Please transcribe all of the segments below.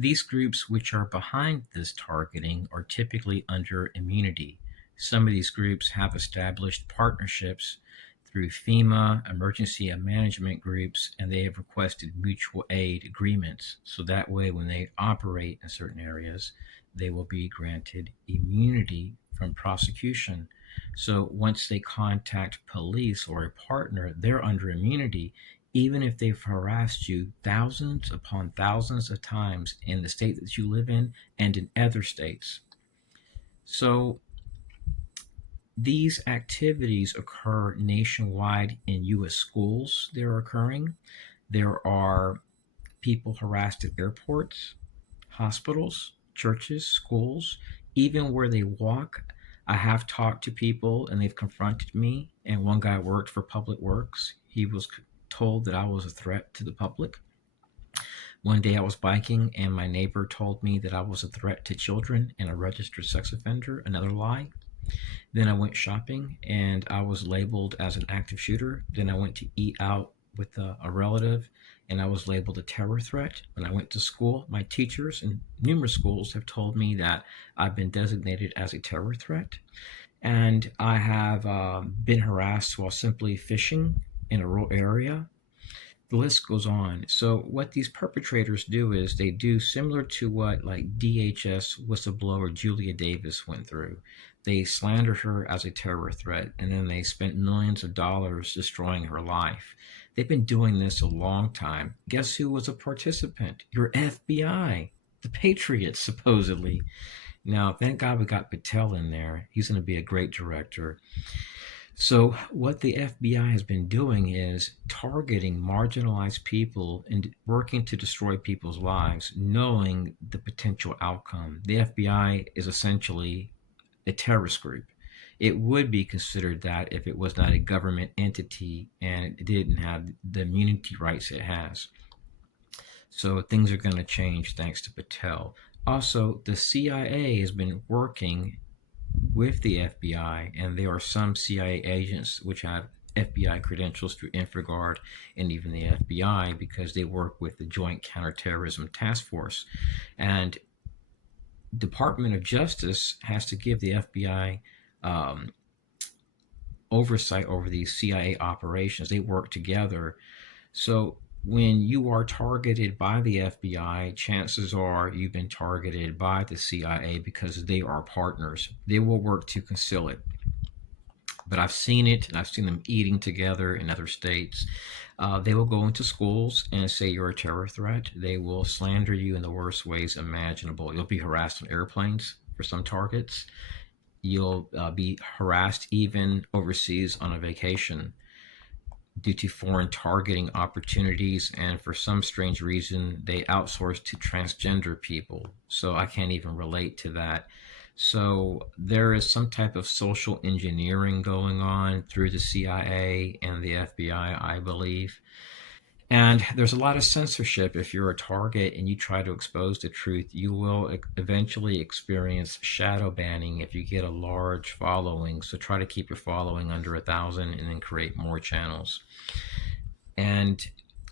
These groups which are behind this targeting are typically under immunity. Some of these groups have established partnerships through FEMA, emergency management groups, and they have requested mutual aid agreements. So that way, when they operate in certain areas, they will be granted immunity from prosecution. So once they contact police or a partner, they're under immunity, even if they've harassed you thousands upon thousands of times in the state that you live in and in other states. So these activities occur nationwide in U.S. schools. They're occurring. There are people harassed at airports, hospitals, churches, schools, even where they walk. I have talked to people and they've confronted me. And one guy worked for Public Works. He was told that I was a threat to the public. One day I was biking and my neighbor told me that I was a threat to children and a registered sex offender, another lie. Then I went shopping and I was labeled as an active shooter. Then I went to eat out with a relative and I was labeled a terror threat. When I went to school, my teachers in numerous schools have told me that I've been designated as a terror threat. And I have been harassed while simply fishing in a rural area. The list goes on. So what these perpetrators do is they do similar to what like DHS whistleblower Julia Davis went through. They slandered her as a terror threat, and then they spent millions of dollars destroying her life. They've been doing this a long time. Guess who was a participant? Your FBI, the Patriots, supposedly. Now, thank God we got Patel in there. He's going to be a great director. So, what the FBI has been doing is targeting marginalized people and working to destroy people's lives, knowing the potential outcome. The FBI is essentially a terrorist group. It would be considered that if it was not a government entity and it didn't have the immunity rights it has. So, things are going to change thanks to Patel. Also, the CIA has been working with the FBI, and there are some CIA agents which have FBI credentials through InfraGard and even the FBI because they work with the Joint Counterterrorism Task Force. And Department of Justice has to give the FBI oversight over these CIA operations. They work together. So when you are targeted by the FBI, chances are you've been targeted by the CIA because they are partners. They will work to conceal it. But I've seen it, and I've seen them eating together in other states. They will go into schools and say you're a terror threat. They will slander you in the worst ways imaginable. You'll be harassed on airplanes for some targets. You'll be harassed even overseas on a vacation due to foreign targeting opportunities, and for some strange reason they outsource to transgender people, so I can't even relate to that. So there is some type of social engineering going on through the CIA and the FBI, I believe. And there's a lot of censorship. If you're a target and you try to expose the truth, you will eventually experience shadow banning if you get a large following. So try to keep your following under 1,000 and then create more channels. And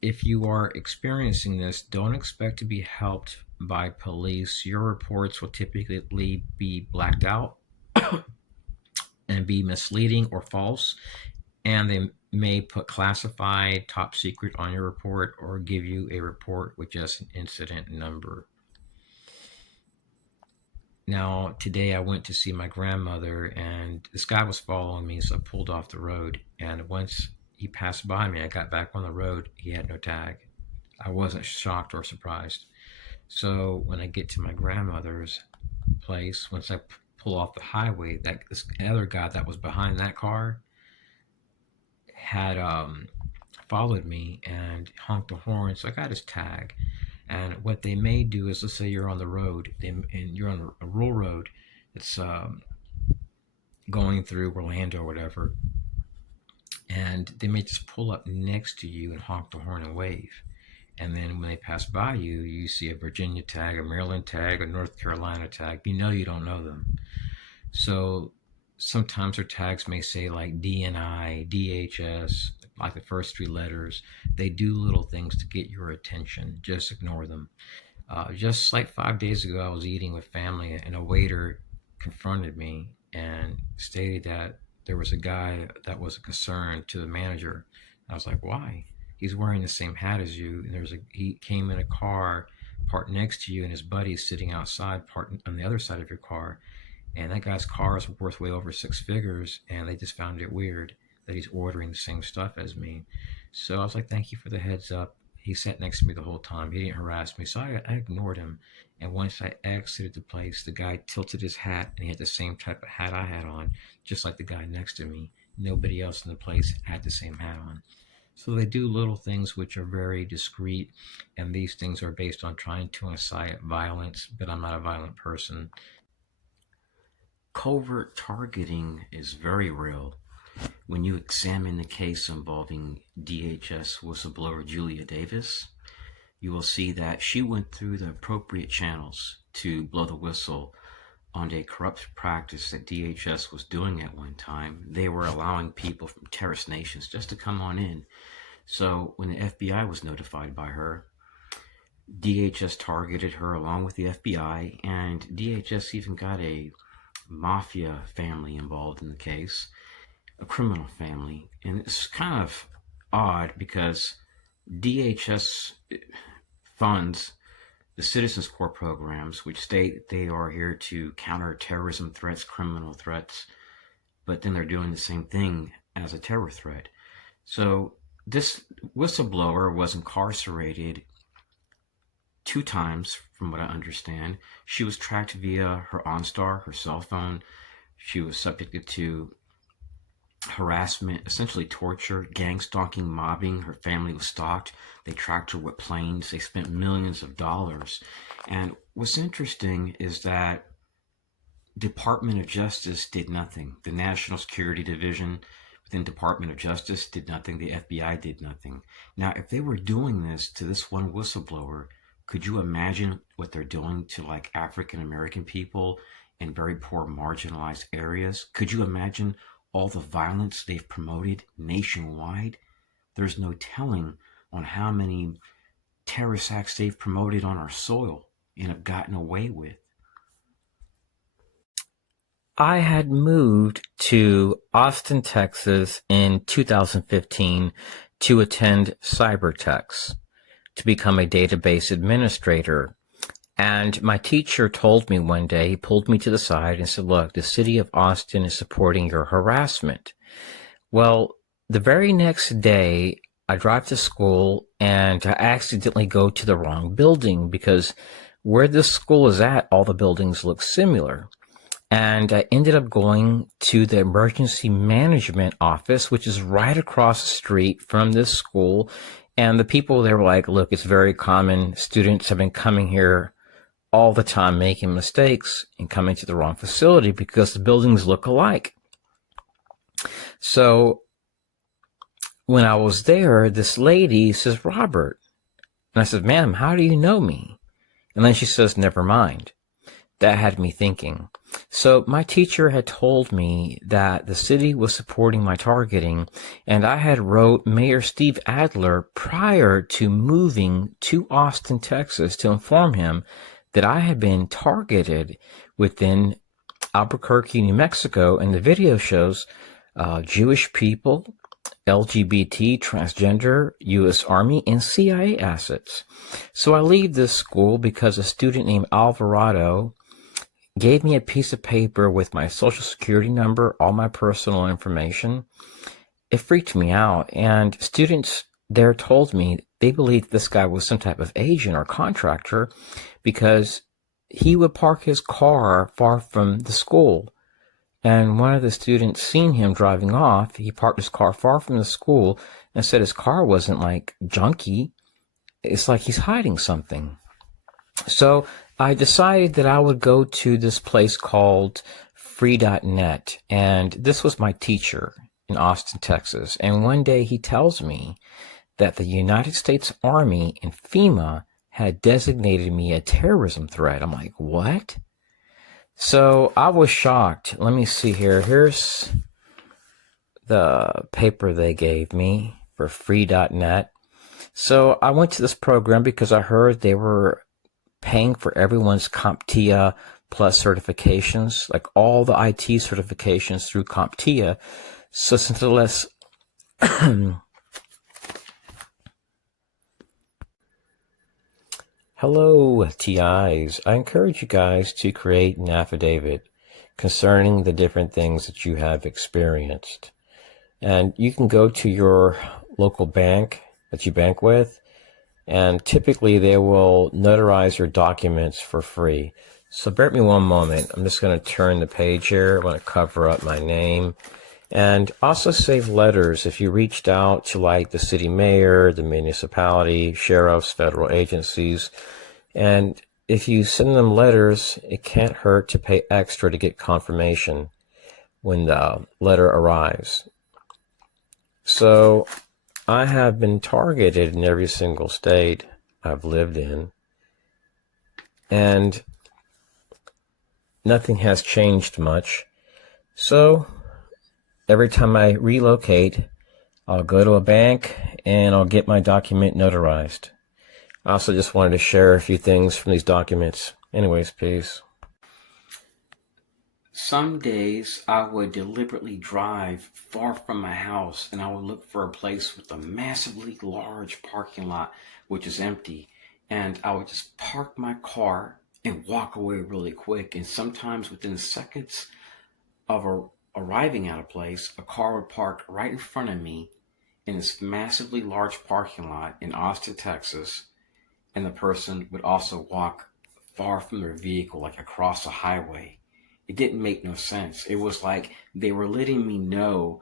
if you are experiencing this, don't expect to be helped by police. Your reports will typically be blacked out and be misleading or false, and they may put classified, top secret on your report or give you a report with just an incident number. Now, today I went to see my grandmother, and this guy was following me, so I pulled off the road. And once he passed by me, I got back on the road. He had no tag. I wasn't shocked or surprised. So when I get to my grandmother's place, once I pull off the highway, that this other guy that was behind that car had followed me and honked the horn. So I got his tag. And what they may do is, let's say you're on the road and you're on a rural road. It's going through Orlando or whatever. And they may just pull up next to you and honk the horn and wave. And then when they pass by you, you see a Virginia tag, a Maryland tag, a North Carolina tag. You know you don't know them. So sometimes their tags may say like DNI, DHS, like the first three letters. They do little things to get your attention. Just ignore them. Just like 5 days ago, I was eating with family, and a waiter confronted me and stated that there was a guy that was a concern to the manager. I was like, "Why?" He's wearing the same hat as you, and he came in a car parked next to you, and his buddy's sitting outside, parked on the other side of your car, and that guy's car is worth way over six figures, and they just found it weird that he's ordering the same stuff as me. So I was like, "Thank you for the heads up." He sat next to me the whole time. He didn't harass me, so I ignored him. And once I exited the place, the guy tilted his hat, and he had the same type of hat I had on, just like the guy next to me. Nobody else in the place had the same hat on. So they do little things which are very discreet, and these things are based on trying to incite violence, but I'm not a violent person. Covert targeting is very real. When you examine the case involving DHS whistleblower Julia Davis, you will see that she went through the appropriate channels to blow the whistle on a corrupt practice that DHS was doing at one time. They were allowing people from terrorist nations just to come on in. So when the FBI was notified by her, DHS targeted her along with the FBI, and DHS even got a mafia family involved in the case, a criminal family. And it's kind of odd because DHS funds the Citizens Corps programs, which state they are here to counter terrorism threats, criminal threats, but then they're doing the same thing as a terror threat. So this whistleblower was incarcerated 2 times, from what I understand. She was tracked via her OnStar, her cell phone. She was subjected to harassment, essentially torture, gang stalking, mobbing. Her family was stalked. They tracked her with planes. They spent millions of dollars. And what's interesting is that Department of Justice did nothing. The National Security Division within Department of Justice did nothing. The FBI did nothing. Now, if they were doing this to this one whistleblower, could you imagine what they're doing to like African American people in very poor marginalized areas? Could you imagine all the violence they've promoted nationwide? There's no telling on how many terrorist acts they've promoted on our soil and have gotten away with. I had moved to Austin, Texas in 2015 to attend Cybertex to become a database administrator. And my teacher told me one day, he pulled me to the side and said, "Look, the city of Austin is supporting your harassment." Well, the very next day, I drive to school and I accidentally go to the wrong building because where this school is at, all the buildings look similar. And I ended up going to the emergency management office, which is right across the street from this school. And the people there were like, "Look, it's very common. Students have been coming here all the time, making mistakes and coming to the wrong facility because the buildings look alike." So when I was there, this lady says, "Robert." And I said, "Ma'am, how do you know me?" And then she says, "Never mind." That had me thinking. So my teacher had told me that the city was supporting my targeting, and I had wrote Mayor Steve Adler prior to moving to Austin, Texas, to inform him that I had been targeted within Albuquerque, New Mexico, and the video shows Jewish people, LGBT, transgender, U.S. Army, and CIA assets. So I leave this school because a student named Alvarado gave me a piece of paper with my social security number, all my personal information. It freaked me out, and students there told me they believed this guy was some type of agent or contractor because he would park his car far from the school. And one of the students seen him driving off. He parked his car far from the school and said his car wasn't like junky. It's like he's hiding something. So I decided that I would go to this place called free.net, and this was my teacher in Austin, Texas. And one day he tells me that the United States Army and FEMA had designated me a terrorism threat. I'm like, what? So I was shocked. Let me see here. Here's the paper they gave me for free.net. So I went to this program because I heard they were paying for everyone's CompTIA Plus certifications, like all the IT certifications through CompTIA. So since the less Hello, TIs. I encourage you guys to create an affidavit concerning the different things that you have experienced. And you can go to your local bank that you bank with, and typically they will notarize your documents for free. So bear with me one moment. I'm just going to turn the page here. I want to cover up my name. And also save letters if you reached out to like the city mayor, the municipality, sheriffs, federal agencies. And if you send them letters, it can't hurt to pay extra to get confirmation when the letter arrives. So I have been targeted in every single state I've lived in, and nothing has changed much. So every time I relocate, I'll go to a bank and I'll get my document notarized. I also just wanted to share a few things from these documents. Anyways, peace. Some days I would deliberately drive far from my house and I would look for a place with a massively large parking lot which is empty, and I would just park my car and walk away really quick, and sometimes within seconds of arriving at a place, a car would park right in front of me in this massively large parking lot in Austin, Texas, and the person would also walk far from their vehicle, like across a highway. It didn't make no sense. It was like they were letting me know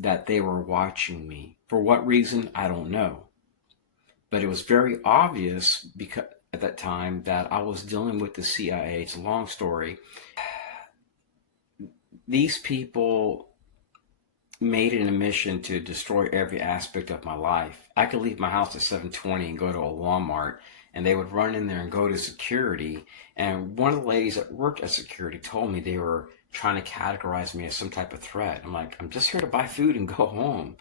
that they were watching me. For what reason, I don't know. But it was very obvious because at that time that I was dealing with the CIA. It's a long story. These people made it a mission to destroy every aspect of my life. I could leave my house at 7:20 and go to a Walmart, and they would run in there and go to security. And one of the ladies that worked at security told me they were trying to categorize me as some type of threat. I'm like, I'm just here to buy food and go home.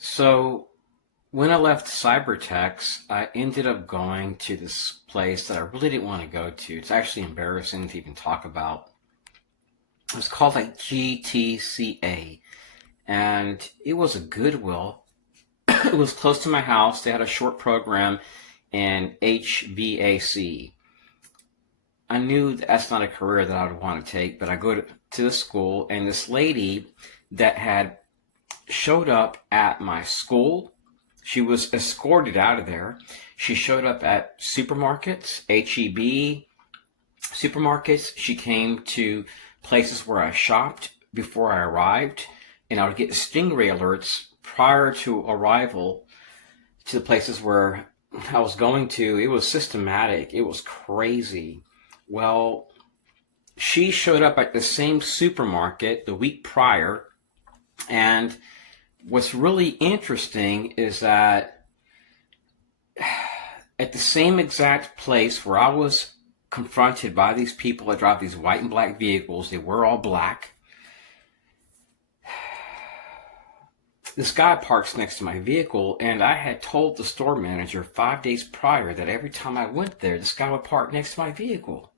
So when I left Cybertex, I ended up going to this place that I really didn't want to go to. It's actually embarrassing to even talk about. It was called like GTCA, and it was a Goodwill. It was close to my house. They had a short program in HVAC. I knew that's not a career that I would want to take, but I go to the school, and this lady that had showed up at my school, she was escorted out of there. She showed up at supermarkets, HEB supermarkets. She came to places where I shopped before I arrived, and I would get stingray alerts prior to arrival to the places where I was going to. It was systematic. It was crazy. Well, she showed up at the same supermarket the week prior, and what's really interesting is that at the same exact place where I was confronted by these people that drive these white and black vehicles, they were all black. This guy parks next to my vehicle, and I had told the store manager 5 days prior that every time I went there, this guy would park next to my vehicle.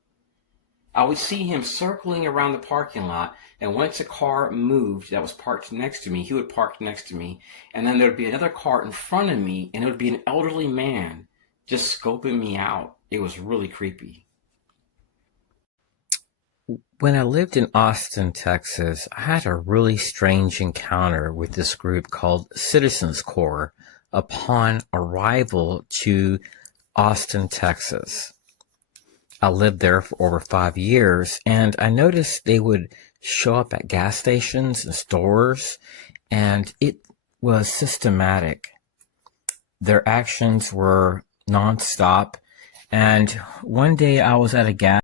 I would see him circling around the parking lot, and once a car moved that was parked next to me, he would park next to me, and then there would be another car in front of me, and it would be an elderly man just scoping me out. It was really creepy. When I lived in Austin, Texas, I had a really strange encounter with this group called Citizens Corps upon arrival to Austin, Texas. I lived there for over 5 years, and I noticed they would show up at gas stations and stores, and it was systematic. Their actions were nonstop, and one day I was at a gas